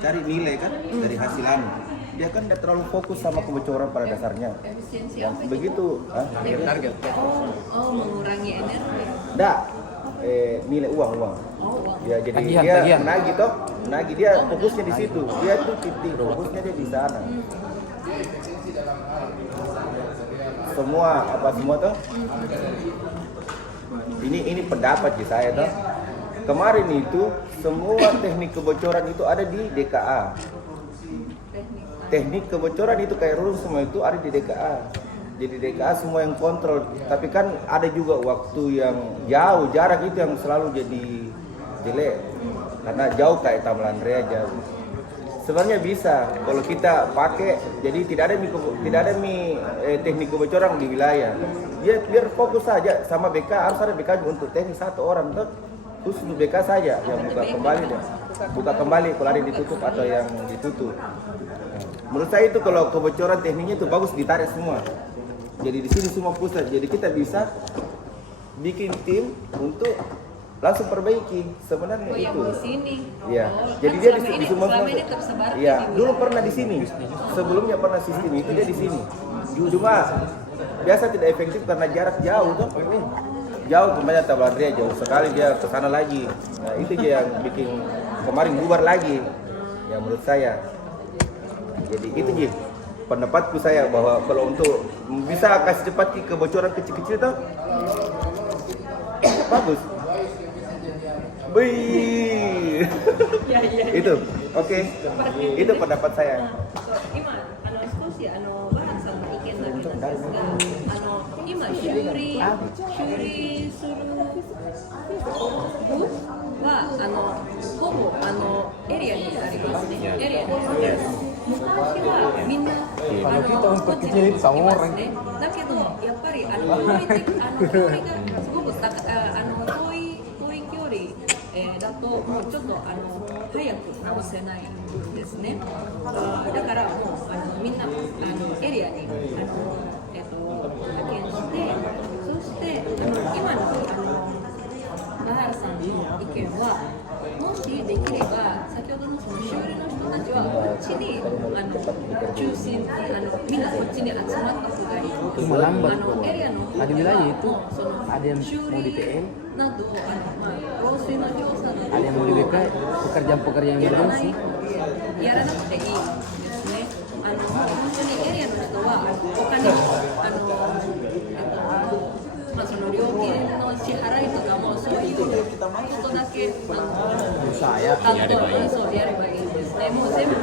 cari nilai kan dari hasil anu. Dia kan tidak terlalu fokus sama kebocoran pada dasarnya. Efisiensi Yang apa? begitu, Target. Oh, mengurangi energi. enggak, nilai uang. Oh, Ya jadi Tagihan. dia menagih dia fokusnya di situ. Dia tuh titik fokusnya dia di sana. Semua tuh. Ini pendapat di saya tuh. Kemarin itu semua teknik kebocoran itu ada di DKA. Teknik kebocoran itu kayak rule semua itu ada di DKA. Jadi DKA semua yang kontrol. Tapi kan ada juga waktu yang jauh, jarak itu yang selalu jadi jelek. Karena jauh kayak Tamlandrea jauh. Sebenarnya bisa kalau kita pakai, jadi tidak ada teknik kebocoran di wilayah. Dia biar fokus saja sama BK, harus ada BK untuk teknik satu orang tuh. Khusus untuk BK saja yang buka kembali kalau ada yang ditutup atau yang ditutup. Menurut saya itu kalau kebocoran tekniknya itu bagus ditarik semua. Jadi di sini semua pusat. Jadi kita bisa bikin tim untuk langsung perbaiki sebenarnya oh, yang itu. di sini. Iya. Oh, Jadi kan dia selama di semua. selama ini tersebar Iya. di Dulu wilayah. pernah di sini. Sebelumnya pernah sistem itu dia di sini. Cuma biasa tidak efektif karena jarak jauh tuh. Jauh kemana Tamlandrea jauh sekali dia ke sana lagi. Nah, itu dia yang bikin kemarin bubar lagi. Ya menurut saya. Jadi itu Ji, pendapatku saya bahwa kalau untuk bisa kasih cepat kebocoran kecil-kecil tuh bagus. Wih. Itu, oke. Itu pendapat saya. 今少しバランさんの意見だけなんですが、今修理する部はほぼエリアにありますね。エリアに昔はみんなこっちにいますね。だけどやっぱり距離がすごく遠い距離だともうちょっと早く直せないんですね。だからもうみんなエリアに派遣して、そして今のバハルさんの意見はもしできれば先ほどのその修理の人たちはこっちに中心みんなこっちに集まった方がいい。 Cuma lambat kok. エリアの方 Ada wilayah itu その ada yang 修 mau di 理 TM, など漏水の調査など ada yang mau di BK, pekerjaan-pekerjaan yang やらない bersih. やらなくていいですね。本当にエリアの人は他にその料金の支払いとかもそういうことだけSaya そうやればいいんですね。もう全部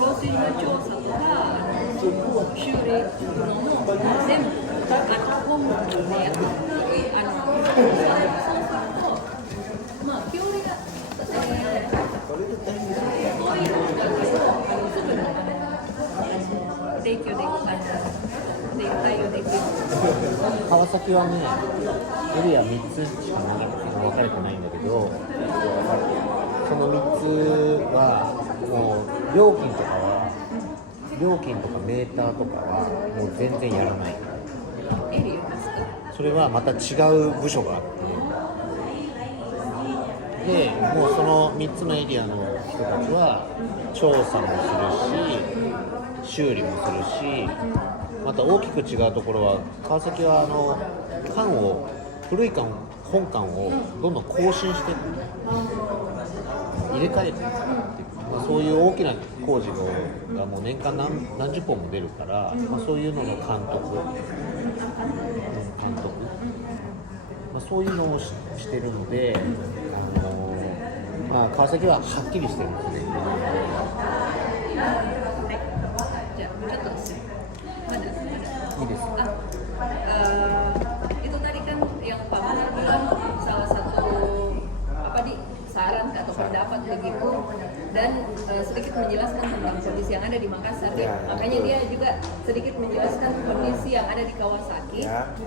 漏水の調査とか修理のも全部本部でやってそうするとまあ距離が遠いのだけどすぐに提供でき対応できる。川崎はね、エリア3つしか分かれてないんだけど、その3つはもう料金とかメーターとかはもう全然やらない。エリアですか。それはまた違う部署があって、でもうその3つのエリアの人たちは調査もするし修理もするし、また大きく違うところは川崎は古い本館をどんどん更新して入れ替えていくっていう、そういう大きな工事がもう年間何十本も出るから、そういうのの監督、そういうのをしてるので、川崎ははっきりしてるんですね。じゃあちょっとですね。まだいいです。itu tadi kan yang Pak Manar bilang salah satu saran atau pendapat begitu dan sedikit menjelaskan tentang kondisi yang ada di Makassar ya. Makanya dia juga sedikit menjelaskan kondisi yang ada di Kawasaki.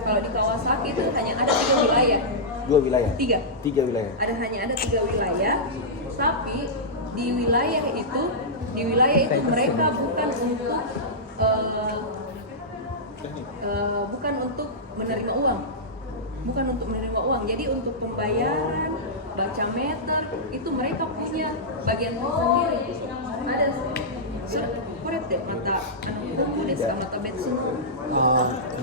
Kalau di Kawasaki itu hanya ada 3 wilayah. 2 wilayah. 3 wilayah. Hanya ada 3 wilayah, tapi di wilayah itu mereka bukan untuk menerima uang. Jadi untuk pembayaran baca meter itu mereka punya bagian sendiri. Ada surat korek deh mata buku deh sama mata betsu.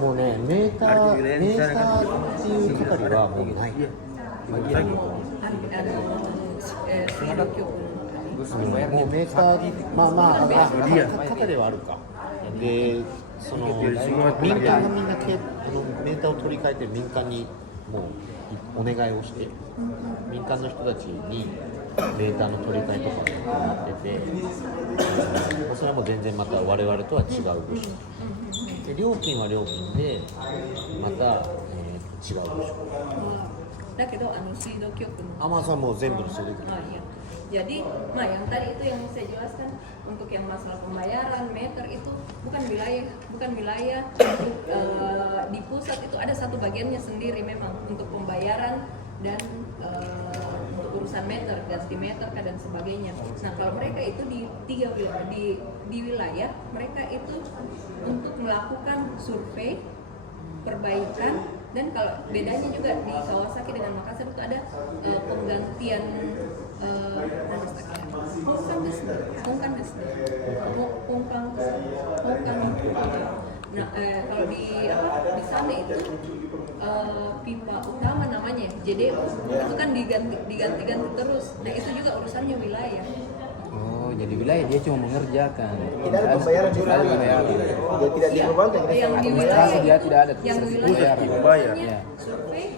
もうねメーターっていう係はもうない。水道局もうメーターまあ係はあるか。でその民間がみんなメーターを取り替えて民間にもうお願いをして民間の人たちにメーターの取り替えとかもやってて、それはもう全然また我々とは違う部署で料金は料金でまた、違う部署。だけど水道局のまあそれはもう全部の水道局。 iya. Jadi, yang tadi itu yang saya jelaskan untuk yang masalah pembayaran meter itu bukan wilayah di pusat itu ada satu bagiannya sendiri memang untuk pembayaran dan untuk urusan meter, ganti meter dan sebagainya. Nah kalau mereka itu di tiga wilayah di wilayah mereka itu untuk melakukan survei, perbaikan dan kalau bedanya juga di Kawasaki dengan Makassar itu ada penggantian Nah, kalau di sana itu pipa utama namanya JDO itu kan diganti terus. Nah itu juga urusannya wilayah. Oh, jadi wilayah dia cuma mengerjakan. Tidak ada pembayaran di Tidak ada wilayah. pembayaran. Dia tidak diperbankan. Yang di Administrasi wilayah dia tidak ada yang proses wilayah pembayaran. urusannya Iya. survei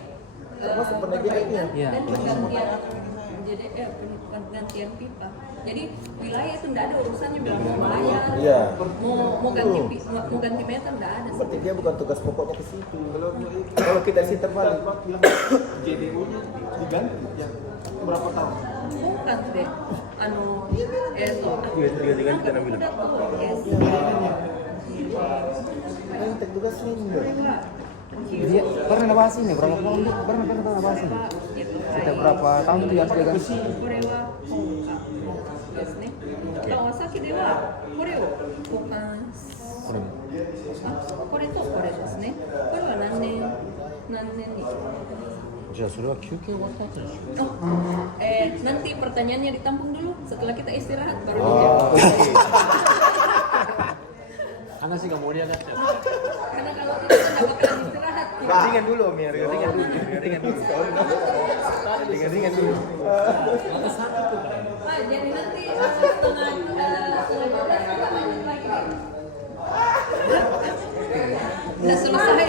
Termasuk penelitiannya. Iya. dan penggantian penggantian pipa. Jadi wilayah itu tidak ada urusannya bilang mau bayar, Iya. mau ganti meter tidak ada. Berarti dia bukan tugas pokoknya ke situ. Kalau kita sih terbalik. JDU-nya diganti ya berapa tahun? Bukan deh, Diganti karena bilang. Yang tugas ini. Dia pernah bahas ini berapa tahun? Pernah bahas ini. Setiap berapa tahun itu harus diganti. ですね。Kawasaki ではこれを交換これもこれとこれですね。これは何年に。じゃあそれは休憩終わった後にしよう。 Nanti pertanyaannya ditampung dulu setelah kita istirahat baru 話が盛り上がっちゃう。 karena kalau tidak kita bakalan istirahat. Ringan dulu, Mir. Ringan dulu. Ringan dulu. Jadi nanti setengah 12 kita lanjut lagi. Udah selesai.